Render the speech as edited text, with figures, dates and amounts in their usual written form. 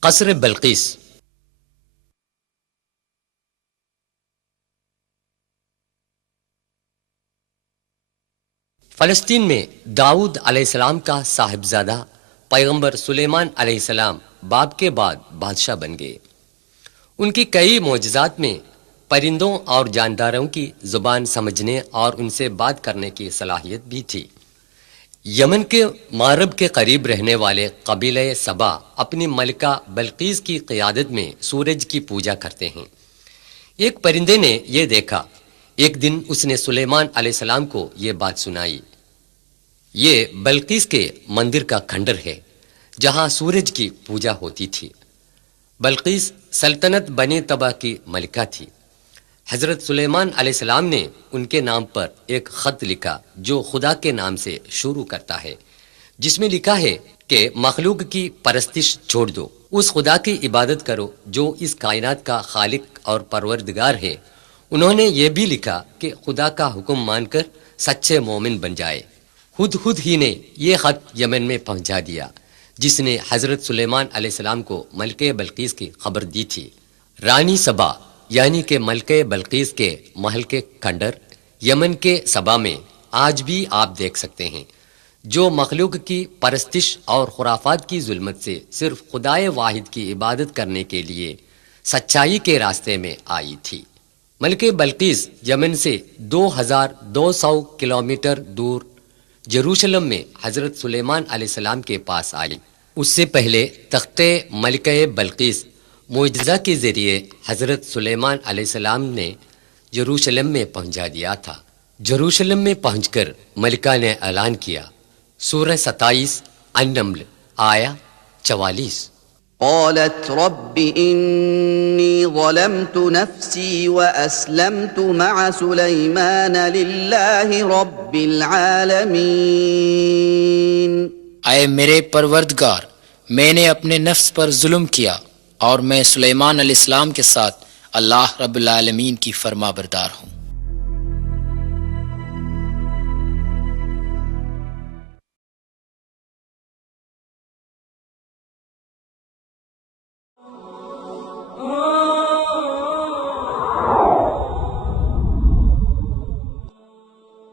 قصر بلقیس۔ فلسطین میں داؤد علیہ السلام کا صاحبزادہ پیغمبر سلیمان علیہ السلام باپ کے بعد بادشاہ بن گئے۔ ان کی کئی معجزات میں پرندوں اور جانداروں کی زبان سمجھنے اور ان سے بات کرنے کی صلاحیت بھی تھی۔ یمن کے مغرب کے قریب رہنے والے قبیلہ سبا اپنی ملکہ بلقیس کی قیادت میں سورج کی پوجا کرتے ہیں۔ ایک پرندے نے یہ دیکھا، ایک دن اس نے سلیمان علیہ السلام کو یہ بات سنائی۔ یہ بلقیس کے مندر کا کھنڈر ہے جہاں سورج کی پوجا ہوتی تھی۔ بلقیس سلطنت بنی طبع کی ملکہ تھی۔ حضرت سلیمان علیہ السلام نے ان کے نام پر ایک خط لکھا جو خدا کے نام سے شروع کرتا ہے، جس میں لکھا ہے کہ مخلوق کی پرستش چھوڑ دو، اس خدا کی عبادت کرو جو اس کائنات کا خالق اور پروردگار ہے۔ انہوں نے یہ بھی لکھا کہ خدا کا حکم مان کر سچے مومن بن جائے۔ خود ہی نے یہ خط یمن میں پہنچا دیا، جس نے حضرت سلیمان علیہ السلام کو ملکہ بلقیس کی خبر دی تھی۔ رانی سبا یعنی کہ ملکہ بلقیس کے محل کے کھنڈر یمن کے سبا میں آج بھی آپ دیکھ سکتے ہیں، جو مخلوق کی پرستش اور خرافات کی ظلمت سے صرف خدائے واحد کی عبادت کرنے کے لیے سچائی کے راستے میں آئی تھی۔ ملکہ بلقیس یمن سے 2200 کلومیٹر دور جروسلم میں حضرت سلیمان علیہ السلام کے پاس آئی۔ اس سے پہلے تخت ملکہ بلقیس معجزہ کے ذریعے حضرت سلیمان علیہ السلام نے جروسلم میں پہنچا دیا تھا۔ جروسلم میں پہنچ کر ملکہ نے اعلان کیا۔ سورہ 27 النمل آیا 44۔ قالت رب انی ظلمت نفسی واسلمت مع سلیمان للہ رب العالمین۔ اے میرے پروردگار، میں نے اپنے نفس پر ظلم کیا اور میں سلیمان علیہ السلام کے ساتھ اللہ رب العالمین کی فرما بردار ہوں۔